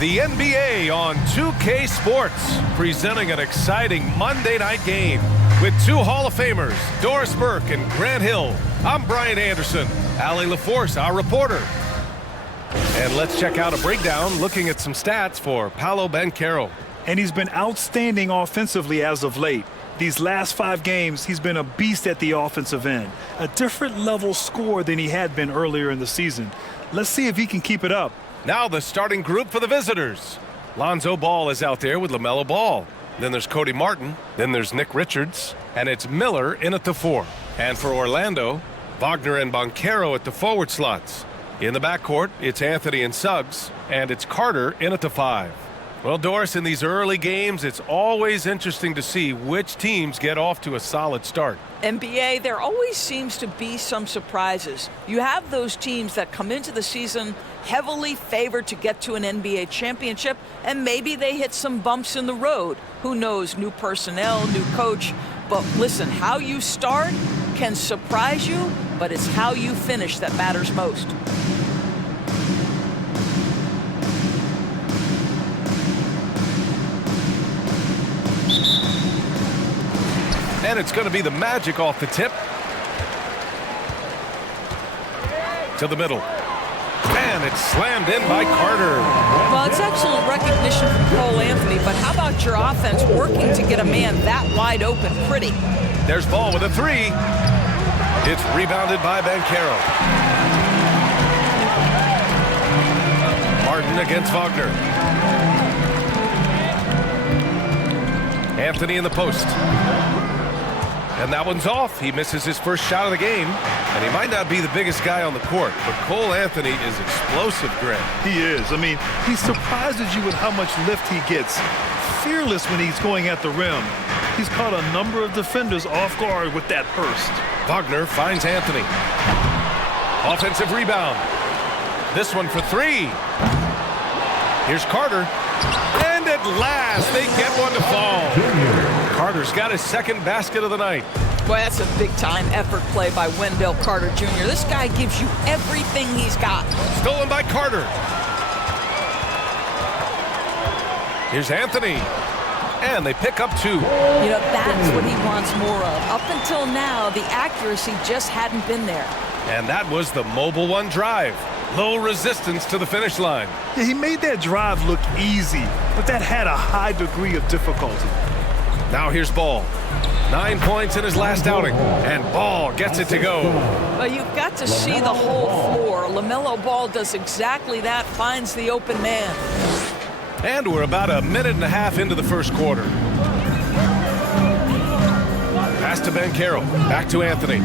The NBA on 2K Sports, presenting an exciting Monday night game with two Hall of Famers, Doris Burke and Grant Hill. I'm Brian Anderson, Allie LaForce, our reporter. And let's check out a breakdown looking at some stats for Paolo Banchero. And he's been outstanding offensively as of late. These last 5 games, he's been a beast at the offensive end. A different level score than he had been earlier in the season. Let's see if he can keep it up. Now the starting group for the visitors. Lonzo Ball is out there with LaMelo Ball. Then there's Cody Martin. Then there's Nick Richards. And it's Miller in at the 4. And for Orlando, Wagner and Banchero at the forward slots. In the backcourt, it's Anthony and Suggs. And it's Carter in at the 5. Well, Doris, in these early games, it's always interesting to see which teams get off to a solid start. NBA, there always seems to be some surprises. You have those teams that come into the season heavily favored to get to an NBA championship, and maybe they hit some bumps in the road. Who knows, new personnel, new coach. But listen, how you start can surprise you, but it's how you finish that matters most. And it's going to be the Magic off the tip. To the middle. And it's slammed in by Carter. Well, it's excellent recognition from Cole Anthony, but how about your offense working to get a man that wide open pretty? There's Ball with a 3. It's rebounded by Banchero. Martin against Wagner. Anthony in the post. And that one's off. He misses his first shot of the game. And he might not be the biggest guy on the court, but Cole Anthony is explosive, Grant. He is. I mean, he surprises you with how much lift he gets. Fearless when he's going at the rim. He's caught a number of defenders off guard with that burst. Wagner finds Anthony. Offensive rebound. This one for 3. Here's Carter. And at last, they get one to fall. Carter's got his second basket of the night. Boy, that's a big-time effort play by Wendell Carter Jr. This guy gives you everything he's got. Stolen by Carter. Here's Anthony. And they pick up 2. You know, that's what he wants more of. Up until now, the accuracy just hadn't been there. And that was the Mobile One drive. Low resistance to the finish line. Yeah, he made that drive look easy, but that had a high degree of difficulty. Now here's Ball. 9 points in his last outing. And Ball gets it to go. Well, you've got to see the whole floor. LaMelo Ball does exactly that, finds the open man. And we're about a minute and a half into the first quarter. Pass to Banchero. Back to Anthony.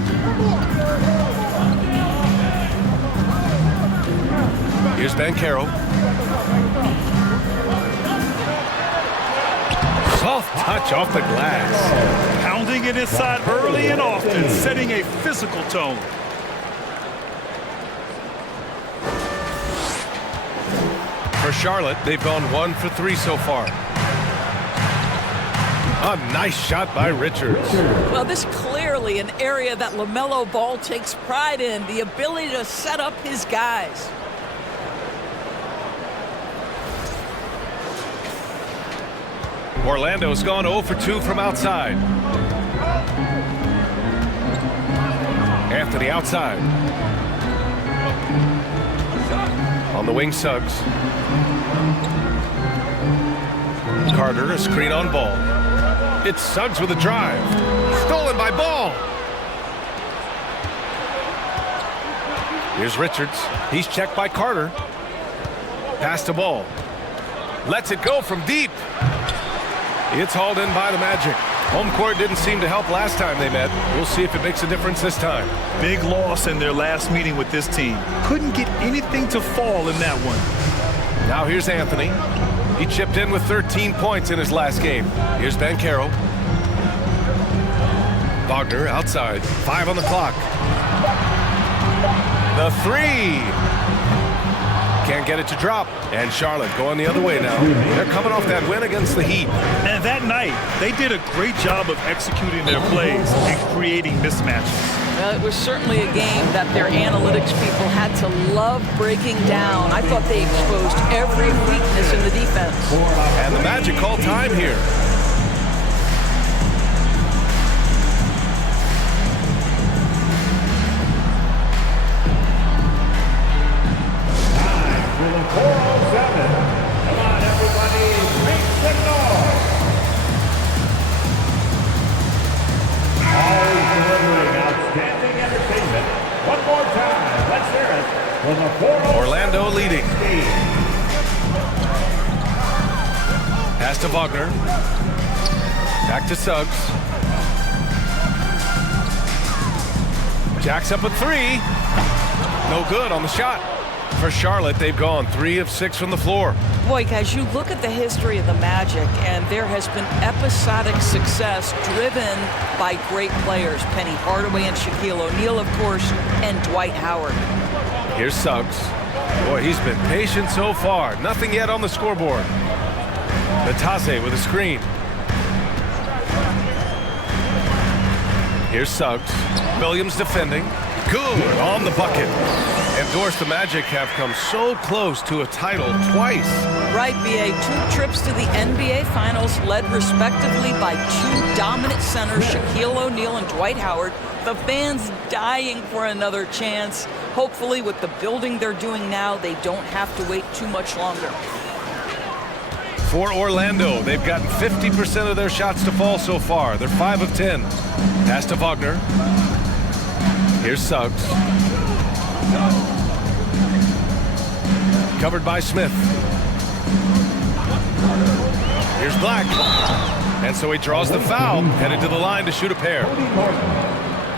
Here's Banchero. Soft touch off the glass. Pounding it inside early and often, setting a physical tone. For Charlotte, they've gone 1 for 3 so far. A nice shot by Richards. Well, this clearly an area that LaMelo Ball takes pride in, the ability to set up his guys. Orlando's gone 0 for 2 from outside. Anthony outside. On the wing, Suggs. Carter, a screen on Ball. It's Suggs with a drive. Stolen by Ball. Here's Richards. He's checked by Carter. Pass to Ball. Lets it go from deep. It's hauled in by the Magic. Home court didn't seem to help last time they met. We'll see if it makes a difference this time. Big loss in their last meeting with this team. Couldn't get anything to fall in that one. Now here's Anthony. He chipped in with 13 points in his last game. Here's Banchero. Wagner outside. 5 on the clock. The 3. Can't get it to drop. And Charlotte going the other way now. They're coming off that win against the Heat. And that night, they did a great job of executing their plays and creating mismatches. Well, it was certainly a game that their analytics people had to love breaking down. I thought they exposed every weakness in the defense. And the Magic call time here. Orlando leading. Pass to Wagner. Back to Suggs. Jacks up a three. No good on the shot. For Charlotte, they've gone 3 of 6 from the floor. Boy, guys, you look at the history of the Magic, and there has been episodic success driven by great players. Penny Hardaway and Shaquille O'Neal, of course, and Dwight Howard. Here's Suggs. Boy, he's been patient so far. Nothing yet on the scoreboard. Batase with a screen. Here's Suggs. Williams defending. Good on the bucket. And Doris, the Magic have come so close to a title twice. Right, B.A. 2 trips to the NBA Finals led respectively by 2 dominant centers, Shaquille O'Neal and Dwight Howard. The fans dying for another chance. Hopefully, with the building they're doing now, they don't have to wait too much longer. For Orlando, they've gotten 50% of their shots to fall so far. They're 5 of 10. Pass to Wagner. Here's Suggs. Covered by Smith. Here's Black. And so he draws the foul, headed to the line to shoot a pair.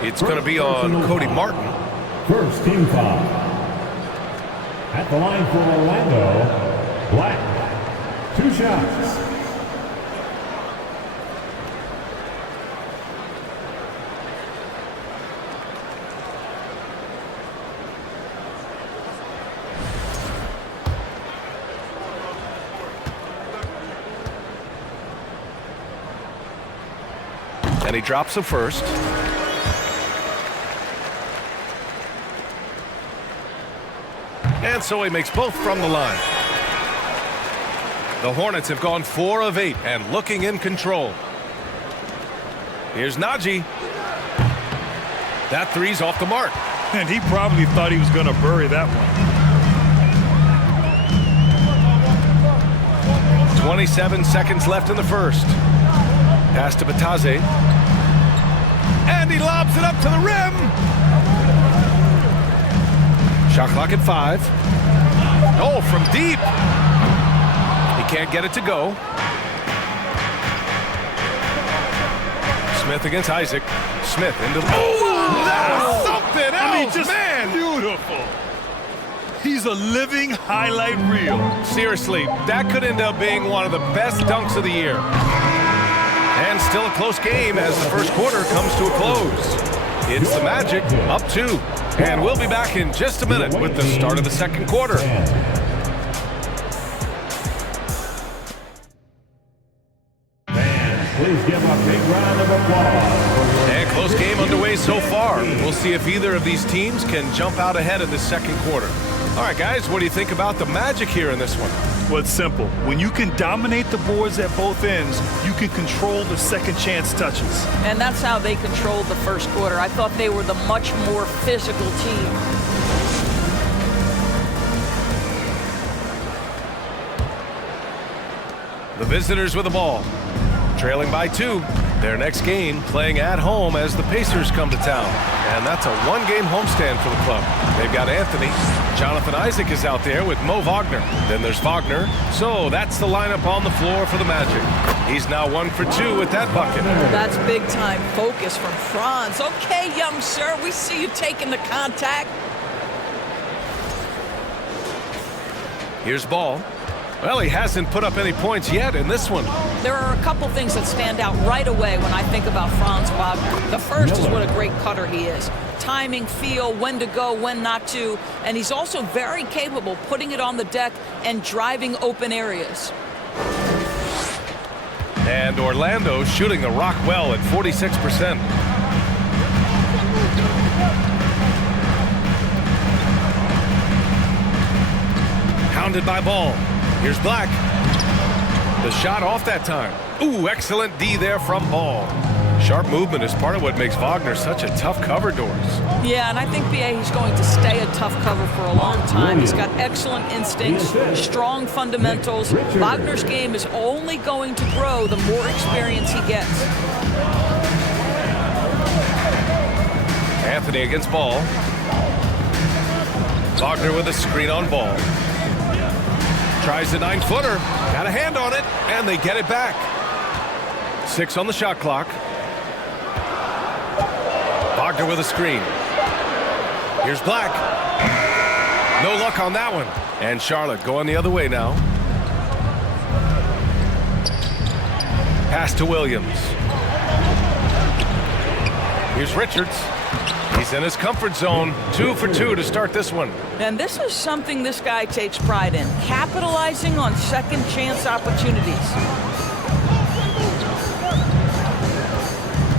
It's going to be on Cody Martin. First team foul. At the line for Orlando, Black. 2 shots. And he drops the first. And so he makes both from the line. The Hornets have gone 4 of 8 and looking in control. Here's Najee. That three's off the mark. And he probably thought he was going to bury that one. 27 seconds left in the first. Pass to Batase. And he lobs it up to the rim. Shot clock at 5. Oh, from deep. He can't get it to go. Smith against Isaac. Smith into the... Oh, that's something else, I mean, just man. Beautiful. He's a living highlight reel. Seriously, that could end up being one of the best dunks of the year. And still a close game as the first quarter comes to a close. It's the Magic up 2. And we'll be back in just a minute with the start of the second quarter. Please give a big round of applause. And close game underway so far. We'll see if either of these teams can jump out ahead in the second quarter. All right, guys, what do you think about the Magic here in this one? Well, it's simple. When you can dominate the boards at both ends, you can control the second chance touches. And that's how they controlled the first quarter. I thought they were the much more physical team. The visitors with the ball. Trailing by 2. Their next game playing at home as the Pacers come to town. And that's a 1-game homestand for the club. They've got Anthony. Jonathan Isaac is out there with Mo Wagner. Then there's Wagner. So that's the lineup on the floor for the Magic. He's now 1 for 2 with that bucket. That's big time focus from Franz. Okay, young sir, we see you taking the contact. Here's Ball. Well, he hasn't put up any points yet in this one. There are a couple things that stand out right away when I think about Franz Wagner. The first is what a great cutter he is. Timing, feel, when to go, when not to. And he's also very capable putting it on the deck and driving open areas. And Orlando shooting the rock well at 46%. Hounded by Ball. Here's Black. The shot off that time. Ooh, excellent D there from Ball. Sharp movement is part of what makes Wagner such a tough cover, Doris. Yeah, and I think, B.A., he's going to stay a tough cover for a long time. He's got excellent instincts, strong fundamentals. Wagner's game is only going to grow the more experience he gets. Anthony against Ball. Wagner with a screen on Ball. Tries the 9-footer. Got a hand on it, and they get it back. 6 on the shot clock. Wagner with a screen. Here's Black. No luck on that one. And Charlotte going the other way now. Pass to Williams. Here's Richards. He's in his comfort zone. 2 for 2 to start this one. And this is something this guy takes pride in, capitalizing on second chance opportunities.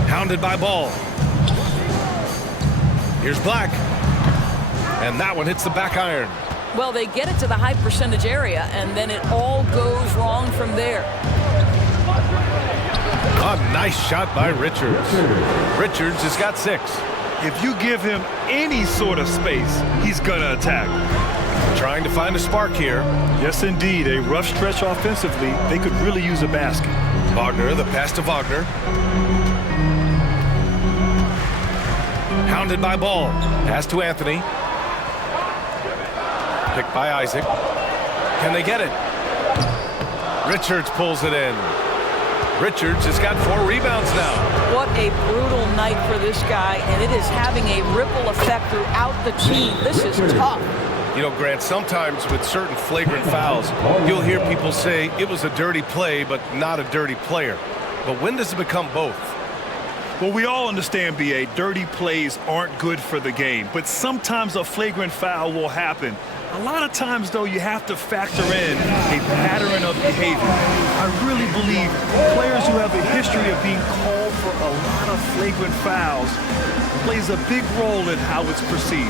Hounded by Ball. Here's Black. And that one hits the back iron. Well, they get it to the high percentage area, and then it all goes wrong from there. A nice shot by Richards. Richards has got 6. If you give him any sort of space, he's gonna attack. Trying to find a spark here. Yes, indeed. A rough stretch offensively. They could really use a basket. Wagner, the pass to Wagner. Hounded by Ball. Pass to Anthony. Picked by Isaac. Can they get it? Richards pulls it in. Richards has got 4 rebounds now. What a brutal night for this guy, and it is having a ripple effect throughout the team. This is tough. You know, Grant, sometimes with certain flagrant fouls, you'll hear people say it was a dirty play, but not a dirty player. But when does it become both? Well, we all understand, B.A., dirty plays aren't good for the game, but sometimes a flagrant foul will happen. A lot of times, though, you have to factor in a pattern of behavior. I really believe players who have a history of being called for a lot of flagrant fouls plays a big role in how it's perceived.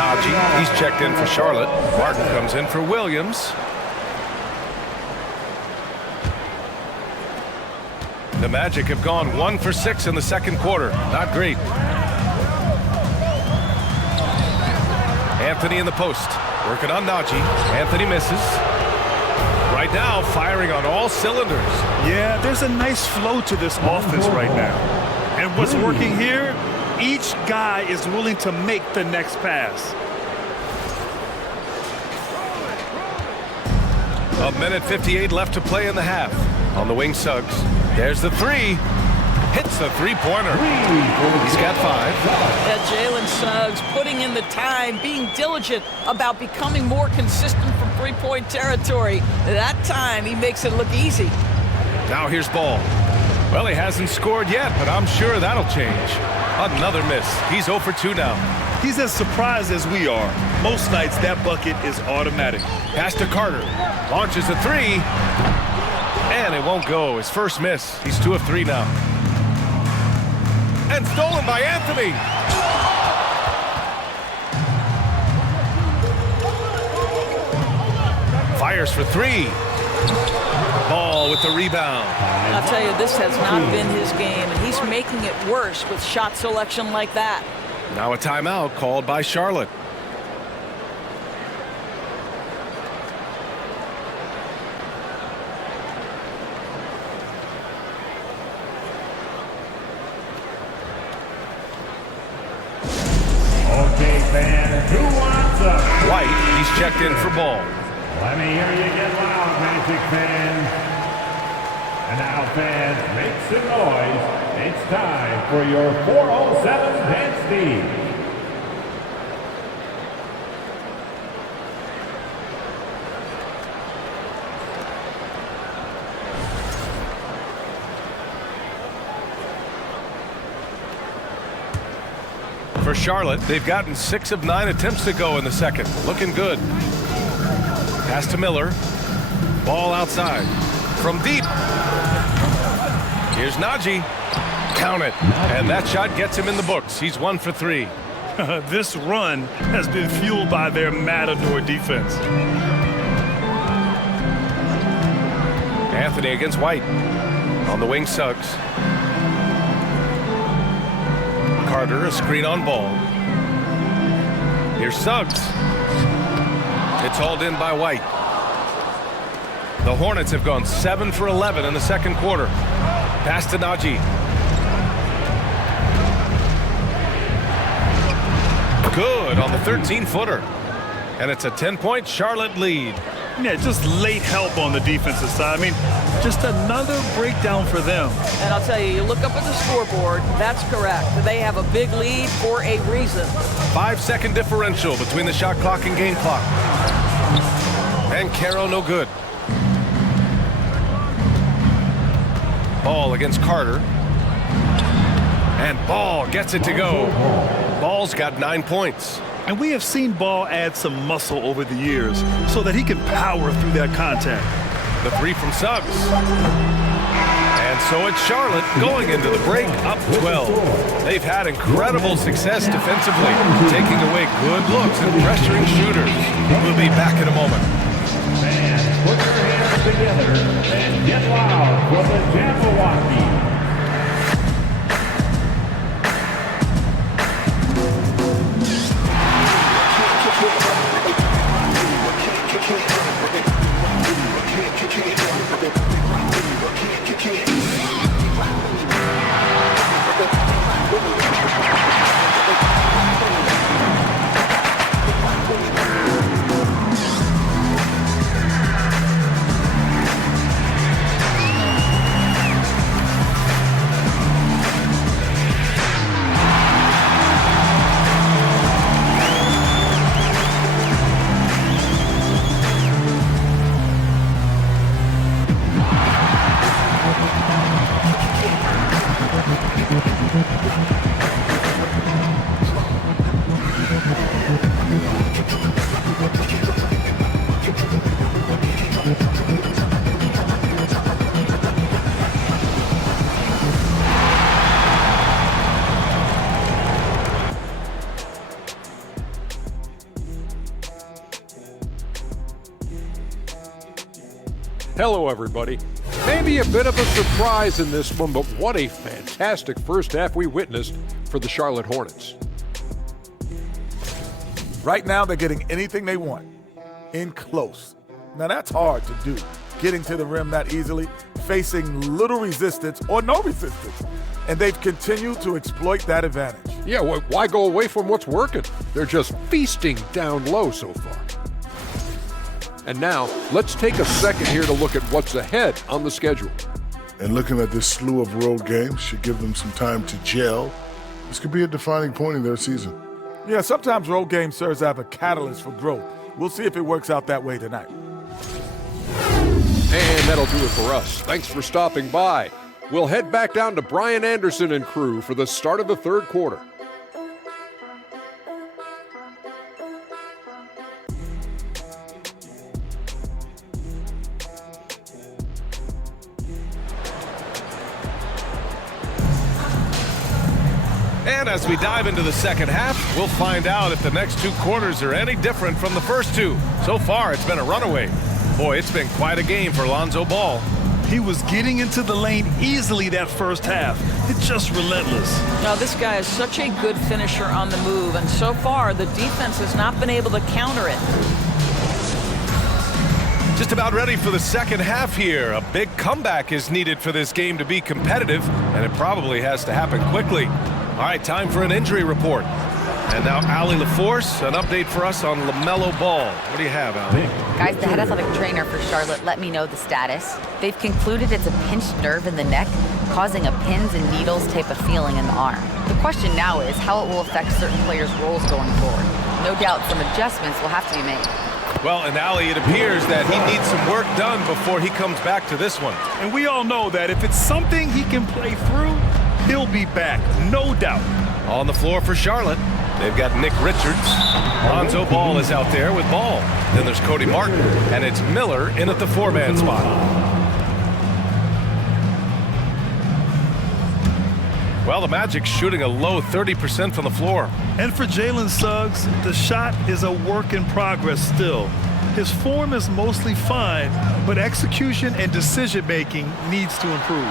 Najee, he's checked in for Charlotte. Martin comes in for Williams. The Magic have gone 1 for 6 in the second quarter. Not great. Anthony in the post. Working on Najee. Anthony misses. Right now, firing on all cylinders. Yeah, there's a nice flow to this offense right now. And what's working here, each guy is willing to make the next pass. A minute 58 left to play in the half. On the wing, Suggs. There's the 3. Hits the three-pointer. He's got 5. That Jalen Suggs putting in the time, being diligent about becoming more consistent from three-point territory. That time, he makes it look easy. Now here's Ball. Well, he hasn't scored yet, but I'm sure that'll change. Another miss. He's 0 for 2 now. He's as surprised as we are. Most nights, that bucket is automatic. Pass to Carter. Launches a 3. And it won't go. His first miss. He's 2 of 3 now. And stolen by Anthony. Fires for 3. Ball with the rebound. I'll tell you, this has not been his game, and he's making it worse with shot selection like that. Now a timeout called by Charlotte. Okay, fans, who wants a... White, he's checked in for Ball. Let me hear you get loud, Magic fans. And now, fans, make some noise. It's time for your 407 dance team. For Charlotte, they've gotten 6 of 9 attempts to go in the second. Looking good. Pass to Miller. Ball outside. From deep. Here's Najee. Count it. And that shot gets him in the books. He's 1 for 3. This run has been fueled by their Matador defense. Anthony against White. On the wing, Suggs. Carter, a screen on Ball. Here's Suggs. It's hauled in by White. The Hornets have gone 7 for 11 in the second quarter. Pass to Najee. Good on the 13-footer. And it's a 10-point Charlotte lead. Yeah, just late help on the defensive side. I mean, just another breakdown for them. And I'll tell you, you look up at the scoreboard, that's correct. They have a big lead for a reason. 5-second differential between the shot clock and game clock. And Caro no good. Ball against Carter. And Ball gets it to go. Ball's got 9 points. And we have seen Ball add some muscle over the years so that he can power through that contact. The 3 from Suggs. And so it's Charlotte going into the break up 12. They've had incredible success defensively, taking away good looks and pressuring shooters. We'll be back in a moment. Fans, put your hands together and get loud for the Jabberwocky. Hello, everybody. Maybe a bit of a surprise in this one, but what a fantastic first half we witnessed for the Charlotte Hornets. Right now, they're getting anything they want in close. Now, that's hard to do, getting to the rim that easily, facing little resistance or no resistance. And they've continued to exploit that advantage. Yeah, why go away from what's working? They're just feasting down low so far. And now, let's take a second here to look at what's ahead on the schedule. And looking at this slew of road games should give them some time to gel. This could be a defining point in their season. Yeah, sometimes road games serves as a catalyst for growth. We'll see if it works out that way tonight. And that'll do it for us. Thanks for stopping by. We'll head back down to Brian Anderson and crew for the start of the third quarter. And as we dive into the second half, we'll find out if the next 2 quarters are any different from the first 2. So far, it's been a runaway. Boy, it's been quite a game for Lonzo Ball. He was getting into the lane easily that first half. It's just relentless. Now, this guy is such a good finisher on the move, and so far, the defense has not been able to counter it. Just about ready for the second half here. A big comeback is needed for this game to be competitive, and it probably has to happen quickly. All right, time for an injury report. And now Allie LaForce, an update for us on LaMelo Ball. What do you have, Allie? Guys, the head athletic trainer for Charlotte let me know the status. They've concluded it's a pinched nerve in the neck, causing a pins and needles type of feeling in the arm. The question now is how it will affect certain players' roles going forward. No doubt some adjustments will have to be made. Well, and Allie, it appears that he needs some work done before he comes back to this one. And we all know that if it's something he can play through, he'll be back, no doubt. On the floor for Charlotte, they've got Nick Richards. Lonzo Ball is out there with Ball. Then there's Cody Martin, and it's Miller in at the 4-man spot. Well, the Magic's shooting a low 30% from the floor. And for Jalen Suggs, the shot is a work in progress still. His form is mostly fine, but execution and decision-making needs to improve.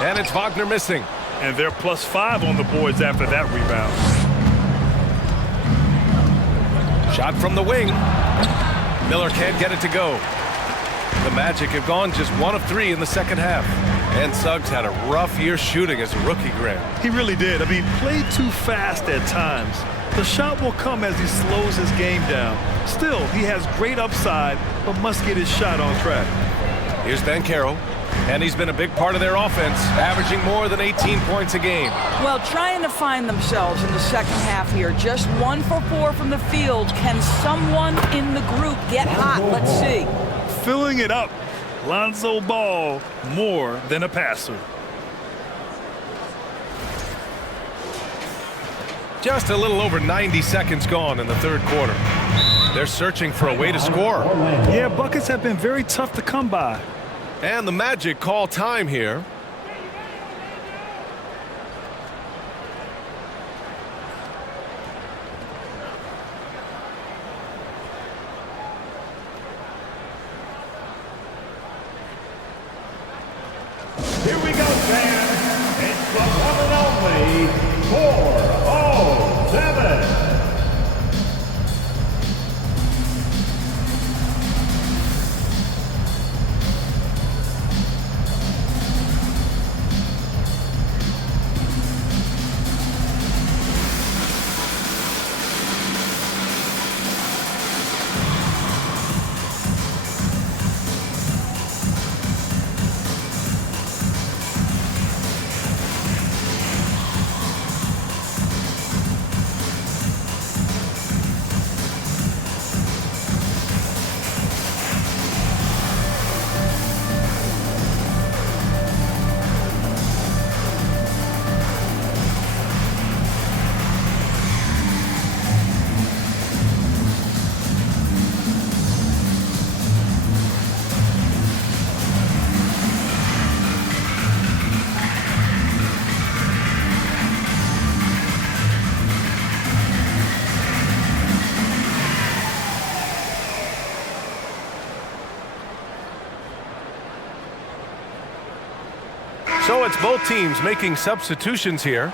And it's Wagner missing. And they're +5 on the boards after that rebound. Shot from the wing. Miller can't get it to go. The Magic have gone just 1 of 3 in the second half. And Suggs had a rough year shooting as a rookie, Grant. He really did. I mean, played too fast at times. The shot will come as he slows his game down. Still, he has great upside, but must get his shot on track. Here's Banchero, and he's been a big part of their offense, averaging more than 18 points a game. Well, trying to find themselves in the second half here. Just 1 for 4 from the field. Can someone in the group get hot? Let's see. Filling it up. Lonzo Ball, more than a passer. Just a little over 90 seconds gone in the third quarter. They're searching for a way to score. Yeah, buckets have been very tough to come by. And the Magic call time here. Here we go, fans. It's the one and only 407. So it's both teams making substitutions here.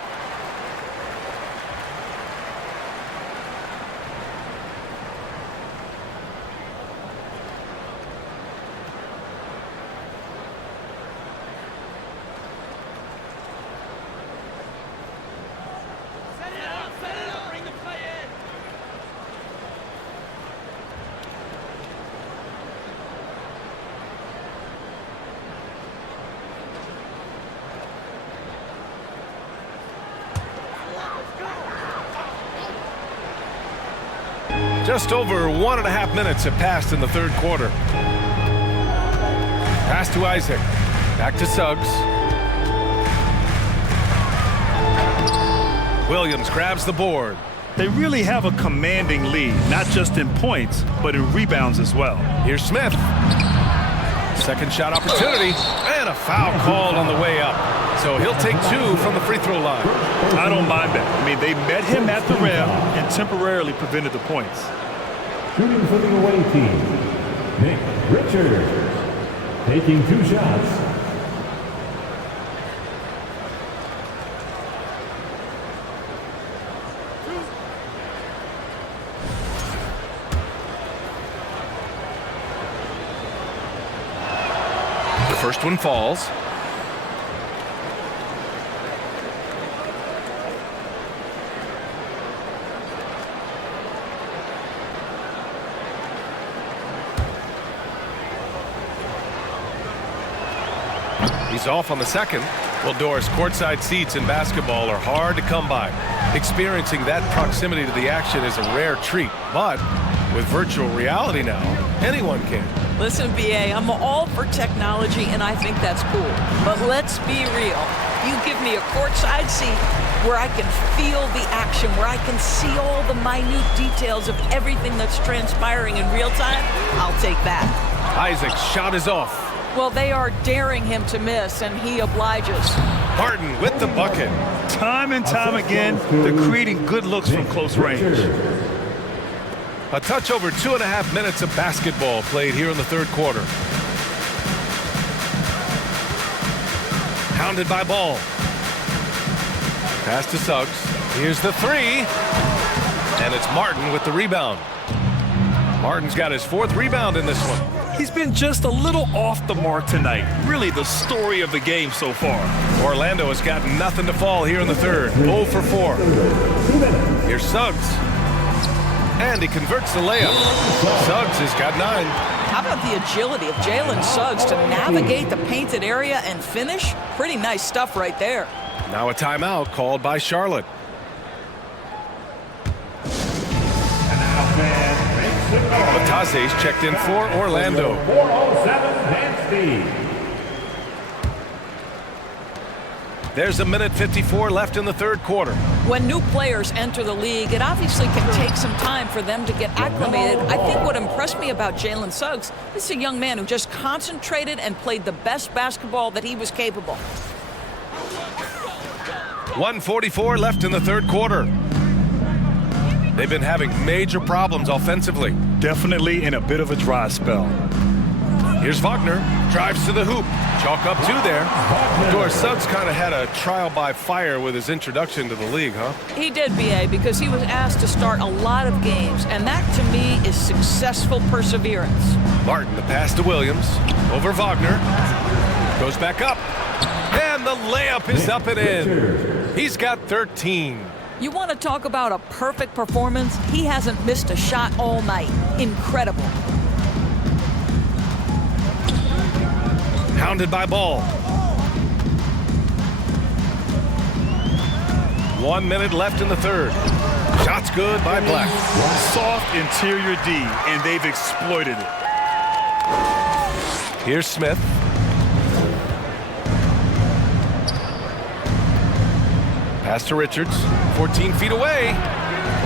Just over 1.5 minutes have passed in the third quarter. Pass to Isaac. Back to Suggs. Williams grabs the board. They really have a commanding lead, not just in points, but in rebounds as well. Here's Smith. Second shot opportunity, and a foul called on the way up. So he'll take 2 from the free throw line. I don't mind that. I mean, they met him at the rim and temporarily prevented the points. Shooting for the away team, Nick Richards, taking 2 shots. The first one falls. He's off on the second. Well, Doris, courtside seats in basketball are hard to come by. Experiencing that proximity to the action is a rare treat. But with virtual reality now, anyone can. Listen, BA, I'm all for technology, and I think that's cool. But let's be real. You give me a courtside seat where I can feel the action, where I can see all the minute details of everything that's transpiring in real time, I'll take that. Isaac's shot is off. Well, they are daring him to miss, and he obliges. Martin with the bucket. Time and time again, they're creating good looks from close range. A touch over 2.5 minutes of basketball played here in the third quarter. Hounded by Ball. Pass to Suggs. Here's the three. And it's Martin with the rebound. Martin's got his 4th rebound in this one. He's been just a little off the mark tonight. Really the story of the game so far. Orlando has got nothing to fall here in the third. 0 for 4. Here's Suggs. And he converts the layup. Suggs has got 9. How about the agility of Jalen Suggs to navigate the painted area and finish? Pretty nice stuff right there. Now a timeout called by Charlotte. And now fans, make some noise. Batase's checked in for Orlando. 407 dance speed. There's 1:54 left in the third quarter. When new players enter the league, it obviously can take some time for them to get acclimated. I think what impressed me about Jalen Suggs is a young man who just concentrated and played the best basketball that he was capable. 1:44 left in the third quarter. They've been having major problems offensively. Definitely in a bit of a dry spell. Here's Wagner, drives to the hoop. Chalk up 2 there. Of course, Suggs kind of had a trial by fire with his introduction to the league, huh? He did, B.A., because he was asked to start a lot of games, and that, to me, is successful perseverance. Martin, the pass to Williams. Over Wagner. Goes back up. And the layup is up and in. He's got 13. You want to talk about a perfect performance? He hasn't missed a shot all night. Incredible. Hounded by Ball. 1 minute left in the third. Shot's good by Black. Soft interior D, and they've exploited it. Here's Smith. Pass to Richards. 14 feet away.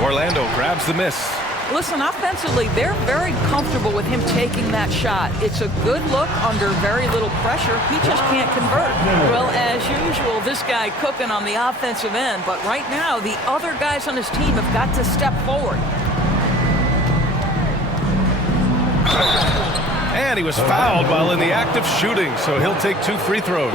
Orlando grabs the miss. Listen, offensively, they're very comfortable with him taking that shot. It's a good look under very little pressure. He just can't convert. Well, as usual, this guy cooking on the offensive end. But right now, the other guys on his team have got to step forward. And he was fouled while in the act of shooting, so he'll take 2 free throws.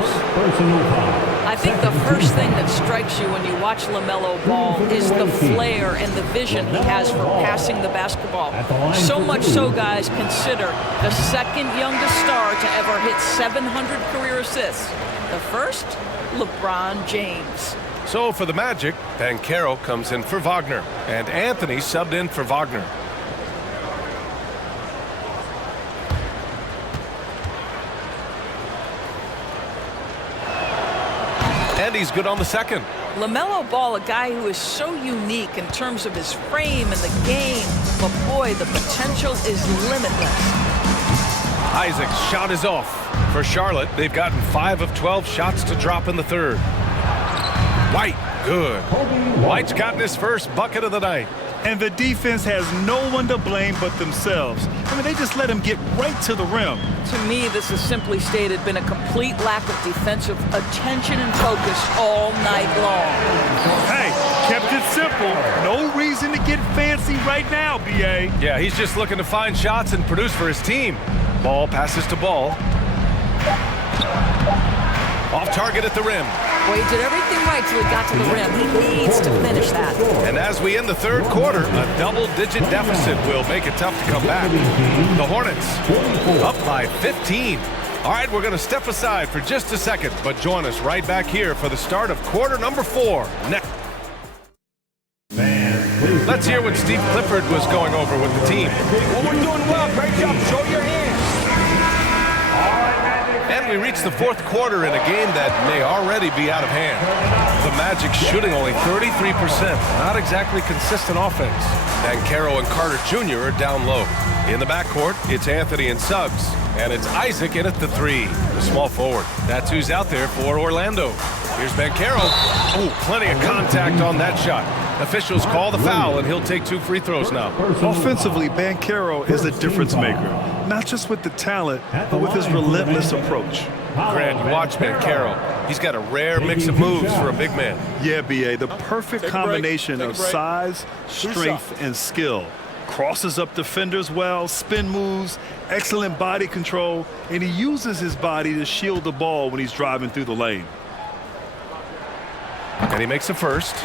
I think the first thing that strikes you when you watch LaMelo Ball is the flair and the vision he has for passing the basketball. So much so, guys, consider the second youngest star to ever hit 700 career assists. The first, LeBron James. So for the Magic, Banchero comes in for Wagner, and Anthony subbed in for Wagner. And he's good on the second. LaMelo Ball, a guy who is so unique in terms of his frame and the game, but boy, the potential is limitless. Isaac's shot is off. For Charlotte, they've gotten 5 of 12 shots to drop in the third. White, good. White's gotten his first bucket of the night. And the defense has no one to blame but themselves. I mean, they just let him get right to the rim. To me, this has simply stated been a complete lack of defensive attention and focus all night long. Hey, kept it simple. No reason to get fancy right now, B.A. Yeah, he's just looking to find shots and produce for his team. Ball passes to Ball. Off target at the rim. Well, he did everything right till he got to the rim. He needs to finish that. And as we end the third quarter, a double-digit deficit will make it tough to come back. The Hornets up by 15. All right, we're going to step aside for just a second, but join us right back here for the start of quarter number 4. Next. Let's hear what Steve Clifford was going over with the team. Well, we're doing well. Great job. Show your hands. And we reach the fourth quarter in a game that may already be out of hand. The Magic shooting only 33%. Not exactly consistent offense. Banchero and Carter Jr. are down low. In the backcourt, it's Anthony and Suggs. And it's Isaac in at the 3, the small forward. That's who's out there for Orlando. Here's Banchero. Oh, plenty of contact on that shot. Officials call the foul, and he'll take 2 free throws now. Offensively, Banchero is a difference maker. Not just with the talent, but with his relentless approach. Grant, you watch Banchero. He's got a rare mix of moves for a big man. Yeah, B.A., the perfect combination of size, strength, and skill. Crosses up defenders well, spin moves, excellent body control, and he uses his body to shield the ball when he's driving through the lane. And he makes a first.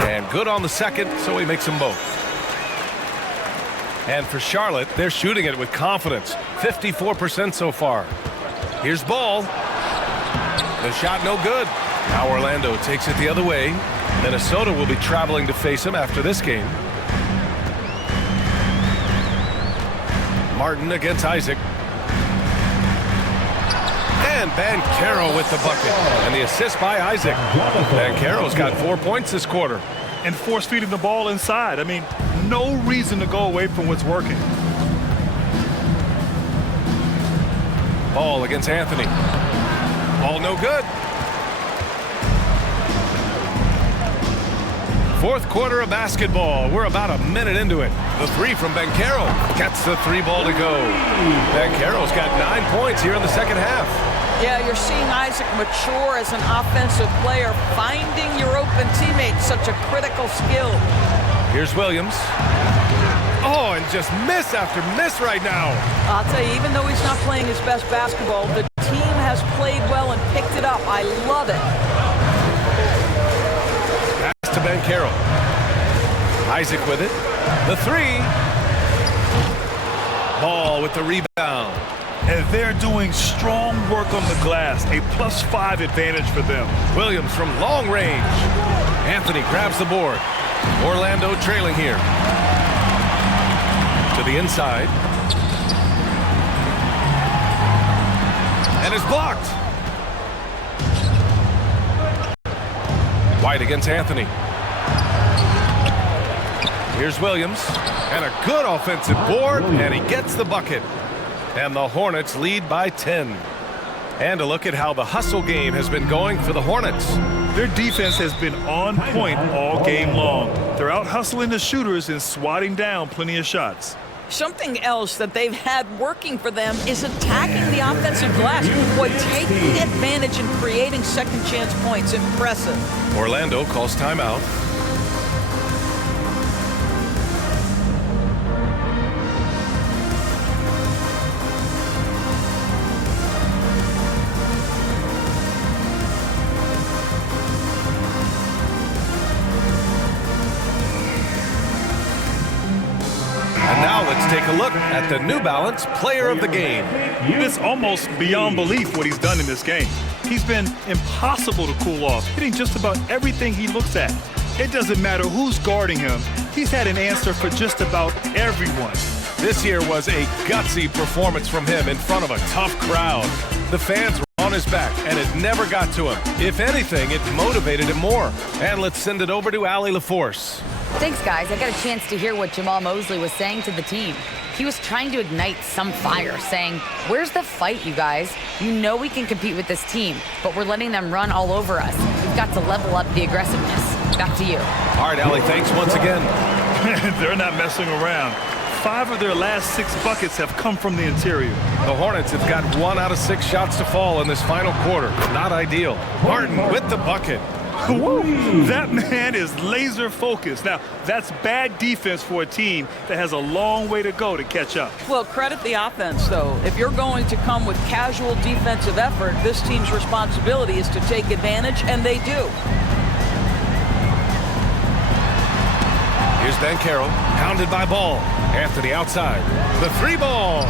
And good on the second, so he makes them both. And for Charlotte, they're shooting it with confidence. 54% so far. Here's ball. The shot no good. Now Orlando takes it the other way. Minnesota will be traveling to face him after this game. Martin against Isaac. And Banchero with the bucket. And the assist by Isaac. Banchero's got 4 points this quarter. And force-feeding the ball inside. I mean, no reason to go away from what's working. Ball against Anthony. Ball no good. Fourth quarter of basketball. We're about a minute into it. The three from Banchero gets the three ball to go. Banchero's got 9 points here in the second half. Yeah, you're seeing Isaac mature as an offensive player. Finding your open teammate, such a critical skill. Here's Williams. Oh, and just miss after miss right now. I'll tell you, even though he's not playing his best basketball, the team has played well and picked it up. I love it. Pass to Banchero. Isaac with it. The three. Ball with the rebound. And they're doing strong work on the glass. A +5 advantage for them. Williams from long range. Anthony grabs the board. Orlando trailing here. To the inside. And is blocked. White against Anthony. Here's Williams. And a good offensive board. And he gets the bucket. And the Hornets lead by 10. And a look at how the hustle game has been going for the Hornets. Their defense has been on point all game long. They're out hustling the shooters and swatting down plenty of shots. Something else that they've had working for them is attacking the offensive glass. Boy, taking advantage and creating second chance points. Impressive. Orlando calls timeout. Take a look at the New Balance Player of the Game. It's almost beyond belief what he's done in this game. He's been impossible to cool off, hitting just about everything he looks at. It doesn't matter who's guarding him. He's had an answer for just about everyone. This here was a gutsy performance from him in front of a tough crowd. The fans were on his back, and it never got to him. If anything, it motivated him more. And let's send it over to Allie LaForce. Thanks, guys. I got a chance to hear what Jamal Mosley was saying to the team. He was trying to ignite some fire, saying, "Where's the fight, you guys? You know we can compete with this team, but we're letting them run all over us. We've got to level up the aggressiveness." Back to you. All right, Allie, thanks once again. They're not messing around. 5 of their last 6 buckets have come from the interior. The Hornets have got 1 out of 6 shots to fall in this final quarter. Not ideal. Martin with the bucket. Woo. That man is laser focused. Now, that's bad defense for a team that has a long way to go to catch up. Well, credit the offense, though. If you're going to come with casual defensive effort, this team's responsibility is to take advantage, and they do. Here's Banchero, pounded by Ball. Anthony outside. The 3 ball.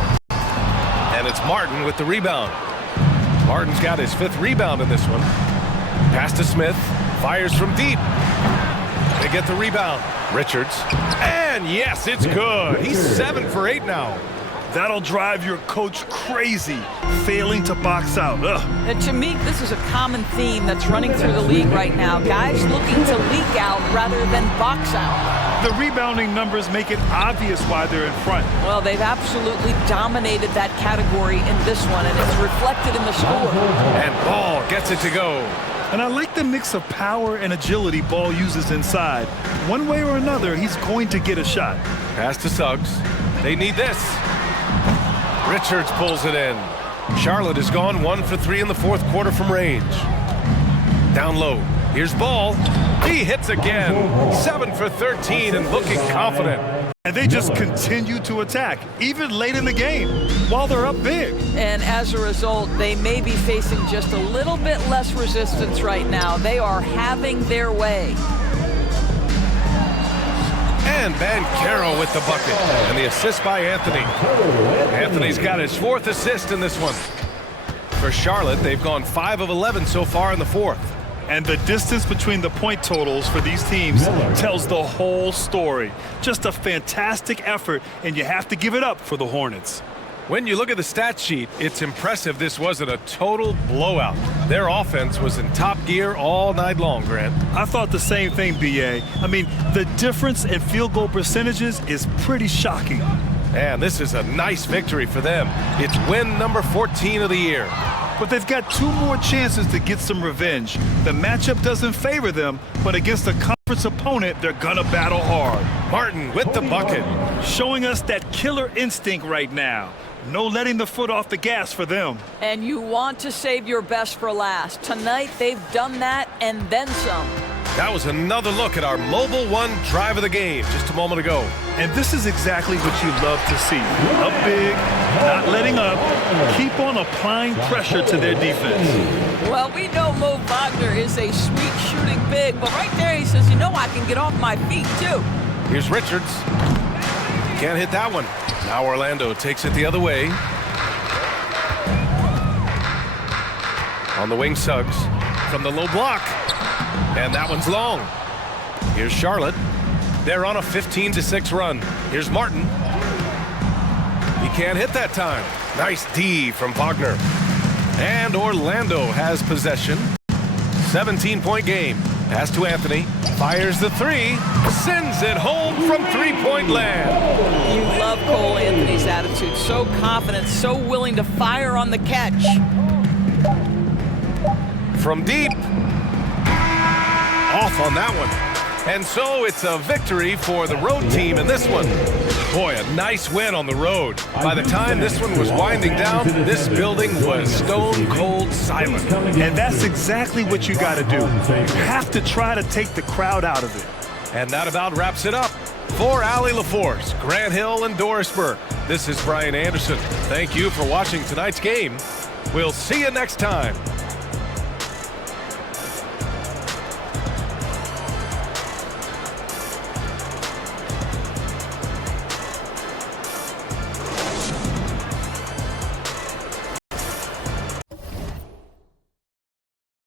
And it's Martin with the rebound. Martin's got his 5th rebound in this one. Pass to Smith. Fires from deep. They get the rebound. Richards. And yes, it's good. He's 7 for 8 now. That'll drive your coach crazy, failing to box out. Ugh. And to me, this is a common theme that's running through the league right now. Guys looking to leak out rather than box out. The rebounding numbers make it obvious why they're in front. Well, they've absolutely dominated that category in this one, and it's reflected in the score. And Ball gets it to go. And I like the mix of power and agility Ball uses inside. One way or another, he's going to get a shot. Pass to Suggs. They need this. Richards pulls it in. Charlotte has gone 1 for 3 in the fourth quarter from range. Down low. Here's Ball. He hits again. 7 for 13 and looking confident. And they just continue to attack, even late in the game, while they're up big. And as a result, they may be facing just a little bit less resistance right now. They are having their way. And Banchero with the bucket. And the assist by Anthony. Anthony's got his 4th assist in this one. For Charlotte, they've gone 5 of 11 so far in the fourth. And the distance between the point totals for these teams tells the whole story. Just a fantastic effort, and you have to give it up for the Hornets. When you look at the stat sheet, it's impressive this wasn't a total blowout. Their offense was in top gear all night long, Grant. I thought the same thing, B.A. I mean, the difference in field goal percentages is pretty shocking. And this is a nice victory for them. It's win number 14 of the year. But they've got 2 more chances to get some revenge. The matchup doesn't favor them, but against a conference opponent, they're gonna battle hard. Martin with the bucket. Showing us that killer instinct right now. No letting the foot off the gas for them. And you want to save your best for last. Tonight, they've done that and then some. That was another look at our Mobile One drive of the game just a moment ago. And this is exactly what you love to see. Up big, not letting up, keep on applying pressure to their defense. Well, we know Mo Wagner is a sweet shooting big, but right there he says, you know, I can get off my feet too. Here's Richards. Can't hit that one. Now Orlando takes it the other way. On the wing, Suggs from the low block. And that one's long. Here's Charlotte. They're on a 15-6 run. Here's Martin. He can't hit that time. Nice D from Wagner. And Orlando has possession. 17-point game. Pass to Anthony. Fires the 3. Sends it home from 3-point land. You love Cole Anthony's attitude. So confident, so willing to fire on the catch. From deep. Off on that one. And so it's a victory for the road team in this one. Boy, a nice win on the road. By the time this one was winding down, this building was stone cold silent. And that's exactly what you got to do. You have to try to take the crowd out of it. And that about wraps it up. For Allie LaForce, Grant Hill, and Doris Burke, this is Brian Anderson. Thank you for watching tonight's game. We'll see you next time.